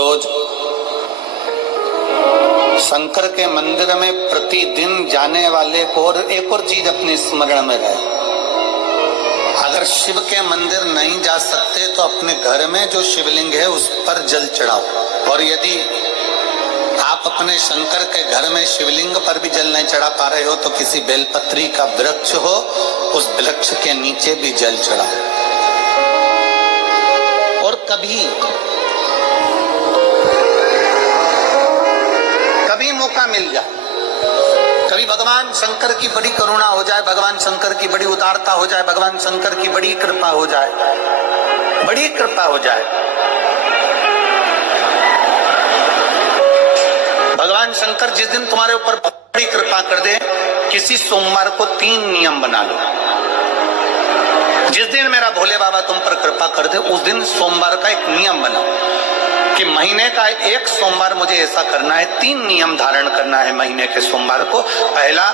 रोज शंकर के मंदिर में प्रतिदिन जाने वाले को और एक और चीज अपने स्मरण में रहे, अगर शिव के मंदिर नहीं जा सकते तो अपने घर में जो शिवलिंग है उस पर जल चढ़ाओ। और यदि आप अपने शंकर के घर में शिवलिंग पर भी जल नहीं चढ़ा पा रहे हो तो किसी बेलपत्री का वृक्ष हो, उस वृक्ष के नीचे भी जल चढ़ाओ। और कभी मौका मिल जाए, कभी भगवान शंकर की बड़ी करुणा हो जाए, भगवान शंकर की बड़ी उदारता हो जाए, भगवान शंकर की बड़ी कृपा हो जाए, बड़ी कृपा हो जाए, भगवान शंकर जिस दिन तुम्हारे ऊपर बड़ी कृपा कर दे, किसी सोमवार को 3 नियम बना लो। जिस दिन मेरा भोले बाबा तुम पर कृपा कर दे उस दिन सोमवार का एक नियम बनाओ कि महीने का एक सोमवार मुझे ऐसा करना है, 3 नियम धारण करना है महीने के सोमवार को। पहला,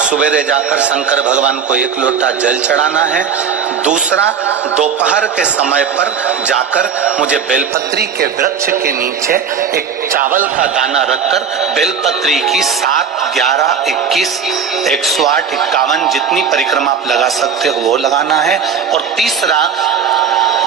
सुबेरे जाकर शंकर भगवान को 1 लोटा जल चढ़ाना है। दूसरा, दोपहर के समय पर जाकर मुझे बेलपत्री के वृक्ष के नीचे एक चावल का दाना रखकर बेलपत्री की 7, 11, 21, 108, 51 जितनी परिक्रमा आप लगा सकते हो वो लगाना है। और तीसरा,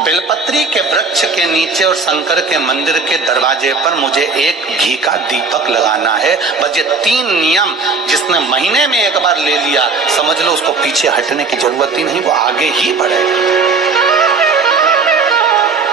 बेलपत्री के वृक्ष के नीचे और शंकर के मंदिर के दरवाजे पर मुझे एक घी का दीपक लगाना है। बस ये 3 नियम जिसने महीने में एक बार ले लिया, समझ लो उसको पीछे हटने की जरूरत ही नहीं, वो आगे ही बढ़ेगा।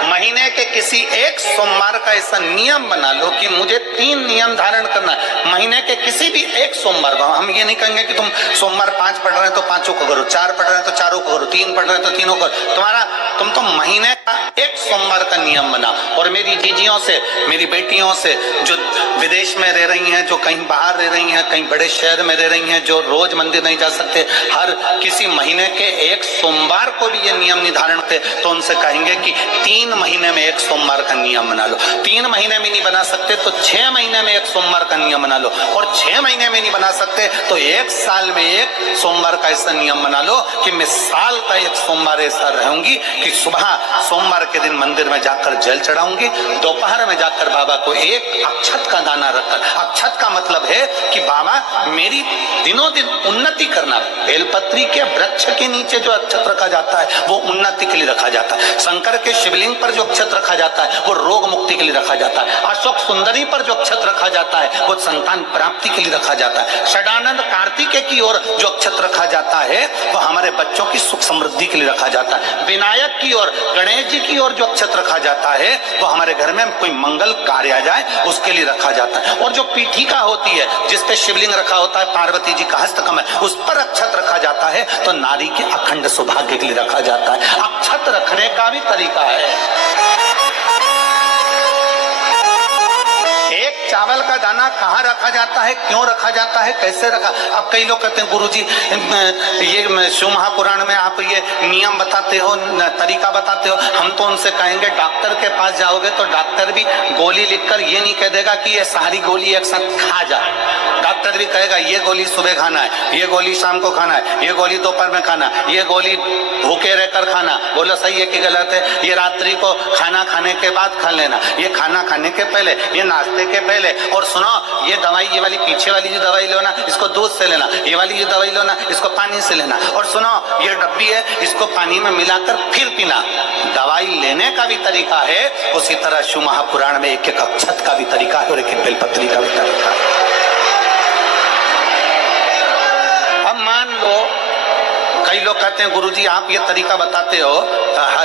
महीने के किसी एक सोमवार का ऐसा नियम बना लो कि मुझे 3 नियम धारण करना है महीने के किसी भी एक सोमवार को। हम ये नहीं कहेंगे कि तुम सोमवार 5 पढ़ रहे हैं तो 5 को करो, 4 पढ़ रहे हैं तो 4 को करो, 3 पढ़ रहे हैं तो 3 को करो। तुम तो महीने का एक सोमवार का नियम बना। और मेरी जीजियों से, मेरी बेटियों से जो विदेश में रह रही हैं, जो कहीं बाहर रह रही हैं, कहीं बड़े शहर में रह रही हैं, जो रोज मंदिर नहीं जा सकते, हर किसी महीने के एक सोमवार को भी ये नियम निर्धारण थे, तो उनसे कहेंगे कि 3 महीने में एक सोमवार का नियम बना लो। 3 महीने में नहीं बना सकते तो 6 महीने में एक सोमवार का नियम बना लो। और 6 महीने में नहीं बना सकते तो 1 साल में एक सोमवार का ऐसा नियम बना लो कि मैं साल का एक सोमवार ऐसा रहूंगी कि सुबह सोमवार के दिन मंदिर में जाकर जल चढ़ाऊंगी, दोपहर में जाकर बाबा को एक अक्षत का दाना रखकर, अक्षत का मतलब है कि बाबा मेरी दिनों दिन उन्नति करना। बेलपत्री के वृक्ष के नीचे जो अक्षत रखा जाता है वो उन्नति के लिए रखा जाता है। शंकर के शिवलिंग पर जो अक्षत रखा जाता है वो रोग मुक्ति के लिए रखा जाता है। अशोक सुंदरी पर जो अक्षत रखा जाता है वो संतान प्राप्ति के लिए रखा जाता है। षडानंद कार्तिकेय की ओर जो अक्षत रखा जाता है वो हमारे बच्चों की सुख समृद्धि के लिए रखा जाता है। विनायक की ओर, गणेश जी की ओर जो अक्षत रखा जाता है वो हमारे घर में कोई मंगल कार्य आ जाए उसके लिए रखा जाता है। और जो पीठिका होती है जिस पे शिवलिंग रखा होता है, पार्वती जी का हस्तकमल, उस पर अक्षत रखा जाता है तो नारी के अखंड सौभाग्य के लिए रखा जाता है। अक्षत रखने का भी तरीका है। एक चावल का दाना कहाँ रखा जाता है, क्यों रखा जाता है, कैसे रखा। अब कई लोग कहते हैं गुरुजी ये शिव महापुराण में आप ये नियम बताते हो, तरीका बताते हो। हम तो उनसे कहेंगे डॉक्टर के पास जाओगे तो डॉक्टर भी गोली लिखकर ये नहीं कह देगा कि ये सारी गोली एक साथ खा जा। डॉक्टर भी कहेगा ये गोली सुबह खाना है, ये गोली शाम को खाना है, ये गोली दोपहर में खाना, ये गोली भूखे रहकर खाना। बोलो सही है कि गलत है? ये रात्रि को खाना खाने के बाद खा लेना, ये खाना खाने के पहले, ये नाश्ते के पहले। और सुनो, ये दवाई, ये वाली पीछे वाली जो दवाई लो ना इसको दूध से लेना, ये वाली जो दवाई लो ना इसको पानी से लेना। और सुनो, ये डब्बी है इसको पानी में मिलाकर फिर पीना। दवाई लेने का भी तरीका है, उसी तरह शिव महापुराण में एक अक्षत का भी तरीका है और एक बेलपत्री का भी तरीका है। अब मान लो कई लोग कहते हैं गुरुजी आप ये तरीका बताते हो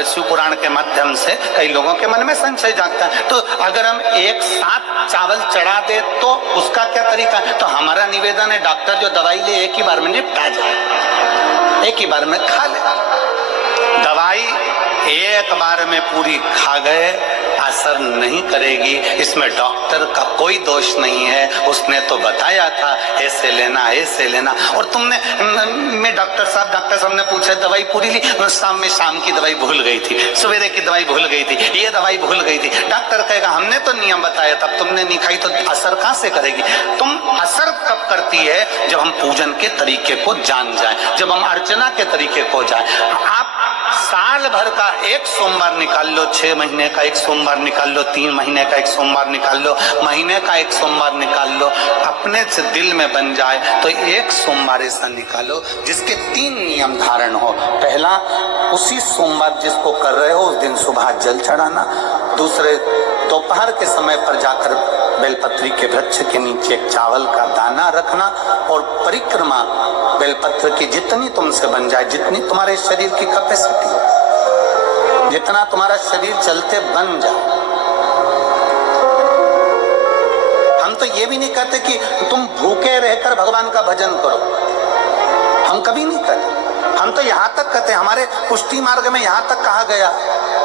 शिव पुराण के माध्यम से, कई लोगों के मन में संशय जागता है, तो अगर हम एक साथ चावल चढ़ा दे तो उसका क्या तरीका है? तो हमारा निवेदन है डॉक्टर जो दवाई ले एक ही बार में निपटा जाए, एक ही बार में खा ले। दवाई एक बार में पूरी खा गए असर नहीं करेगी, इसमें डॉक्टर का कोई दोष नहीं है। उसने तो बताया था ऐसे लेना, ऐसे लेना। और तुमने, मैं डॉक्टर साहब ने पूछा दवाई पूरी ली, शाम की दवाई भूल गई थी, सवेरे की दवाई भूल गई थी, ये दवाई भूल गई थी। डॉक्टर कहेगा हमने तो नियम बताया था, तुमने नहीं खाई तो असर कहां से करेगी? तुम असर कब करती है? जब हम पूजन के तरीके को जान जाए, जब हम अर्चना के तरीके को जाए। आप साल भर का एक सोमवार निकाल लो, 6 महीने का एक सोमवार निकाल लो, 3 महीने का एक सोमवार निकाल लो, महीने का एक सोमवार निकाल लो, अपने से दिल में बन जाए तो एक सोमवार ऐसा निकालो जिसके 3 नियम धारण हो। पहला, उसी सोमवार जिसको कर रहे हो उस दिन सुबह जल चढ़ाना। दूसरे, दोपहर के समय पर जाकर बेलपत्री के वृक्ष के नीचे एक चावल का दाना रखना और परिक्रमा बेलपत्र की जितनी तुमसे बन जाए, जितनी तुम्हारे शरीर की कैपेसिटी हो, जितना तुम्हारा शरीर चलते बन जाए। हम तो ये भी नहीं कहते कि तुम भूखे रहकर भगवान का भजन करो, हम कभी नहीं कहते। हम तो यहाँ तक कहते हैं, हमारे पुष्टि मार्ग में यहाँ तक कहा गया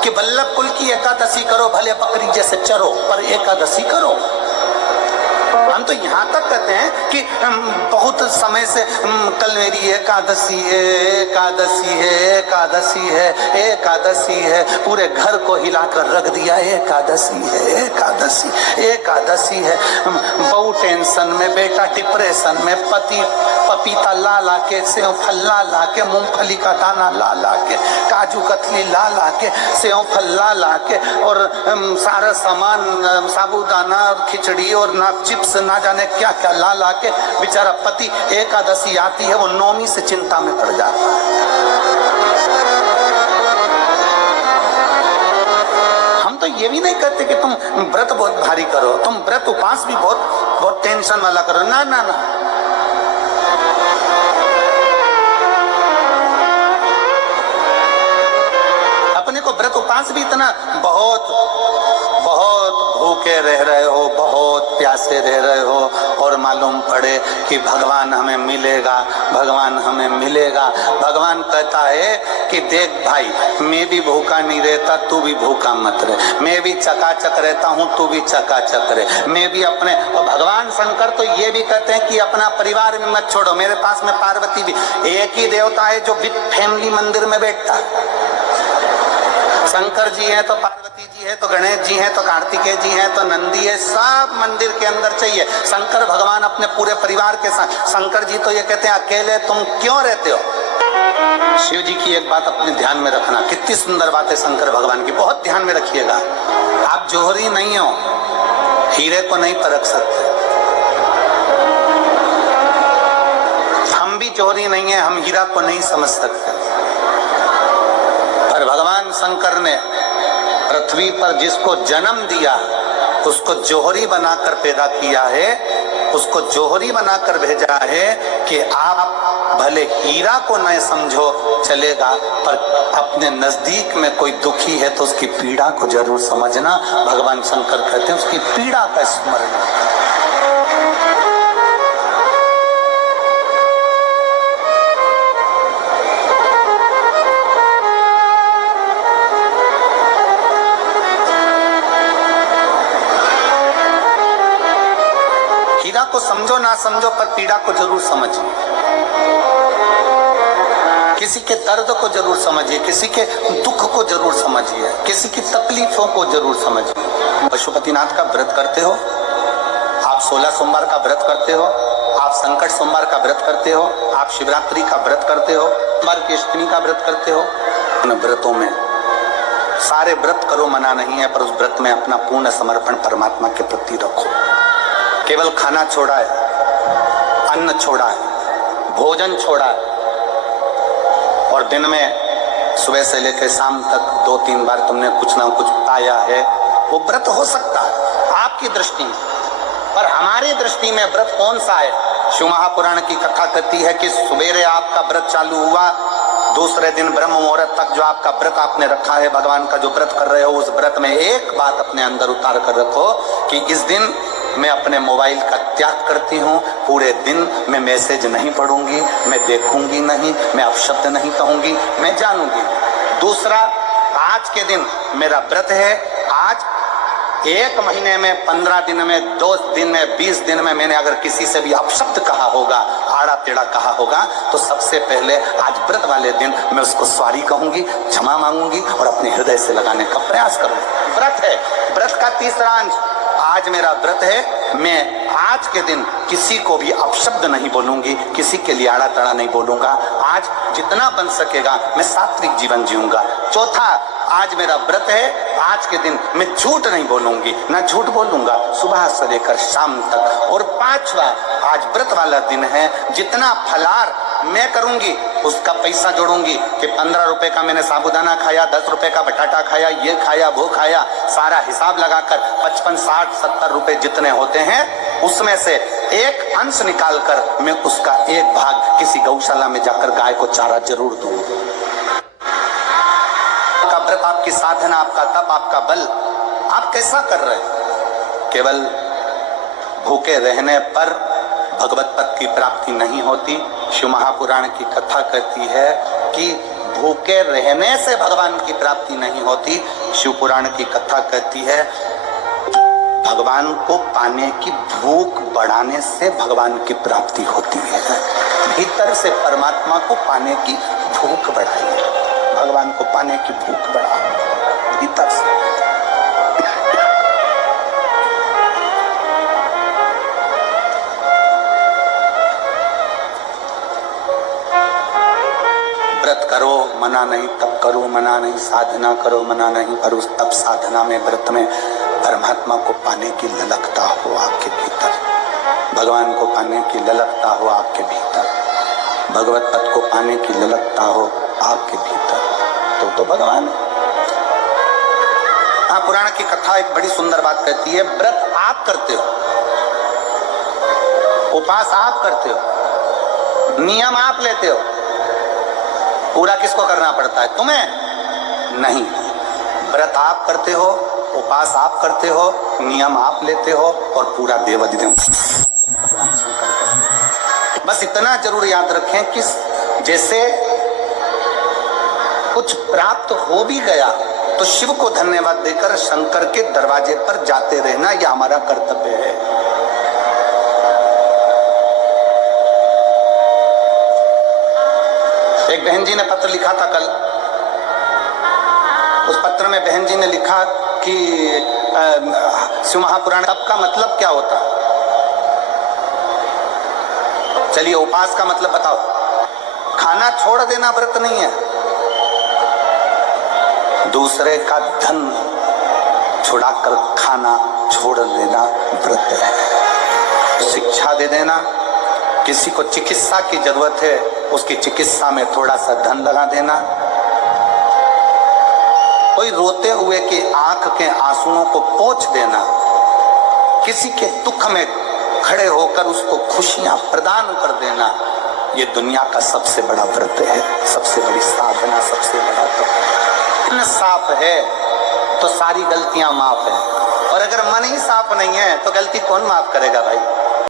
कि वल्लभ कुल की एकादशी करो, भले बकरी जैसे चरो पर एकादशी करो। हम तो यहाँ तक कहते हैं कि बहुत समय से कल मेरी एकादशी है, एकादशी है, एकादशी है, एकादशी है, पूरे घर को हिलाकर रख दिया, एकादशी है, एकादशी, एकादशी है। बहू टेंशन में, बेटा डिप्रेशन में, पति पपीता ला ला के, सेव फल ला ला के, मूंगफली का दाना ला ला के, काजू कतली ला ला के, सेव फल ला ला के और सारा सामान, साबूदाना और खिचड़ी और ना चिप्स ना जाने क्या क्या ला ला के, बेचारा पति एकादशी आती है वो नौमी से चिंता में पड़ जाता है। हम तो ये भी नहीं कहते कि तुम व्रत बहुत भारी करो, तुम व्रत उपास भी बहुत टेंशन वाला करो, ना ना ना। अपने को व्रत उपास भी इतना बहुत भूखे रह रहे हो, बहुत प्यासे रह रहे हो और मालूम पड़े कि भगवान हमें मिलेगा, भगवान हमें मिलेगा। भगवान कहता है कि देख भाई, मैं भी भूखा नहीं रहता, तू भी भूखा मत रहे, मैं भी चकाचक रहता हूँ, तू भी चकाचक रहे, मैं भी अपने। और भगवान शंकर तो ये भी कहते हैं कि अपना परिवार में मत छोड़ो। मेरे पास में पार्वती भी, एक ही देवता है जो विद फैमिली मंदिर में बैठता है। शंकर जी है तो पार्वती जी है तो गणेश जी है तो कार्तिकेय जी है तो नंदी है, सब मंदिर के अंदर चाहिए। शंकर भगवान अपने पूरे परिवार के साथ। शंकर जी तो ये कहते हैं अकेले तुम क्यों रहते हो। शिव जी की एक बात अपने ध्यान में रखना, कितनी सुंदर बात है शंकर भगवान की, बहुत ध्यान में रखिएगा। आप जोहरी नहीं हो, हीरे को नहीं परख सकते। हम भी जोहरी नहीं है, हम हीरा को नहीं समझ सकते। पर भगवान शंकर ने पृथ्वी पर जिसको जन्म दिया उसको जोहरी बनाकर पैदा किया है, उसको जोहरी बनाकर भेजा है कि आप भले हीरा को न समझो चलेगा, पर अपने नजदीक में कोई दुखी है तो उसकी पीड़ा को जरूर समझना। भगवान शंकर कहते हैं उसकी पीड़ा का स्मरण। को समझो ना समझो पर पीड़ा को जरूर समझिए, किसी के दर्द को जरूर समझिए, किसी के दुख को जरूर समझिए, किसी की तकलीफों को जरूर समझिए। पशुपतिनाथ का व्रत करते हो आप, 16 सोमवार का व्रत करते हो आप, संकट सोमवार का व्रत करते हो आप, शिवरात्रि का व्रत करते हो, सोमवार की अष्टमी का व्रत करते हो। उन व्रतों में सारे व्रत करो, मना नहीं है, पर उस व्रत में अपना पूर्ण समर्पण परमात्मा के प्रति रखो। केवल खाना छोड़ा है, अन्न छोड़ा है, भोजन छोड़ा है और दिन में सुबह से लेकर शाम तक 2-3 बार तुमने कुछ ना कुछ पाया है, वो व्रत हो सकता है आपकी दृष्टि में, पर हमारी दृष्टि में व्रत कौन सा है। शिव महापुराण की कथा कहती है कि सवेरे आपका व्रत चालू हुआ, दूसरे दिन ब्रह्म मुहूर्त तक जो आपका व्रत आपने रखा है, भगवान का जो व्रत कर रहे हो, उस व्रत में एक बात अपने अंदर उतार कर रखो कि इस दिन मैं अपने मोबाइल का त्याग करती हूँ, पूरे दिन मैं मैसेज नहीं पढ़ूंगी, मैं देखूंगी नहीं, मैं अपशब्द नहीं कहूंगी, मैं जानूंगी। दूसरा, आज के दिन मेरा व्रत है, आज 1 महीने में, 15 दिन में, 2 दिन में, 20 दिन में मैंने अगर किसी से भी अपशब्द कहा होगा, आड़ा टेढ़ा कहा होगा, तो सबसे पहले आज व्रत वाले दिन मैं उसको सॉरी कहूंगी, क्षमा मांगूंगी और अपने हृदय से लगाने का प्रयास करूंगी। व्रत है, व्रत का तीसरा अंश आज मेरा व्रत है, मैं आज के दिन किसी को भी अपशब्द नहीं बोलूंगी, किसी के लिए आड़ा तड़ा नहीं बोलूंगा। आज जितना बन सकेगा मैं सात्विक जीवन जीऊंगा। चौथा, आज मेरा व्रत है, आज के दिन मैं झूठ नहीं बोलूंगी, ना झूठ बोलूंगा सुबह से लेकर शाम तक। और पांचवा, आज व्रत वाला दिन है, जितना फलार मैं करूंगी उसका पैसा जोड़ूंगी कि 15 रुपए का मैंने साबुदाना खाया, 10 रुपए का बटाटा खाया, ये खाया वो खाया, सारा हिसाब लगाकर 55, 60, 70 रुपए जितने होते हैं उसमें से एक अंश निकालकर मैं उसका एक भाग किसी गौशाला में जाकर गाय को चारा जरूर दूंगा। आपका व्रत, आपकी साधना, आपका तप, आपका बल, आप कैसा कर रहे हैं? केवल भूखे रहने पर भगवत पद की प्राप्ति नहीं होती। शिव महापुराण की कथा कहती है कि भूखे रहने से भगवान की प्राप्ति नहीं होती। शिव पुराण की कथा कहती है भगवान को पाने की भूख बढ़ाने से भगवान की प्राप्ति होती है। भीतर से परमात्मा को पाने की भूख बढ़ाइए, भगवान को पाने की भूख बढ़ाओ भीतर से। व्रत करो मना नहीं, तप करो मना नहीं, साधना करो मना नहीं, पर उस तप साधना में, व्रत में परमात्मा को पाने की ललकता हो आपके भीतर, भगवान को पाने की ललकता हो आपके भीतर, भगवत पद को पाने की ललकता हो आपके भीतर, तो भगवान। हाँ, पुराण की कथा एक बड़ी सुंदर बात कहती है, व्रत आप करते हो, उपास आप करते हो, नियम आप लेते हो, पूरा किसको करना पड़ता है? तुम्हें नहीं। व्रत आप करते हो, उपास आप करते हो, नियम आप लेते हो और पूरा देवाधिदेव। बस इतना जरूर याद रखें कि जैसे कुछ प्राप्त हो भी गया तो शिव को धन्यवाद देकर शंकर के दरवाजे पर जाते रहना, यह हमारा कर्तव्य है। एक बहन जी ने पत्र लिखा था कल, उस पत्र में बहन जी ने लिखा कि शिव महापुराण तप का मतलब क्या होता है? चलिए, उपास का मतलब बताओ। खाना छोड़ देना व्रत नहीं है, दूसरे का धन छुड़ाकर खाना छोड़ देना व्रत है। शिक्षा दे देना, किसी को चिकित्सा की जरूरत है उसकी चिकित्सा में थोड़ा सा धन लगा देना, कोई रोते हुए की आंख के आंसुओं को पोंछ देना, किसी के दुख में खड़े होकर उसको खुशियां प्रदान कर देना, ये दुनिया का सबसे बड़ा व्रत है, सबसे बड़ी साधना, सबसे बड़ा तप। मन साफ है तो सारी गलतियां माफ है, और अगर मन ही साफ नहीं है तो गलती कौन माफ करेगा भाई?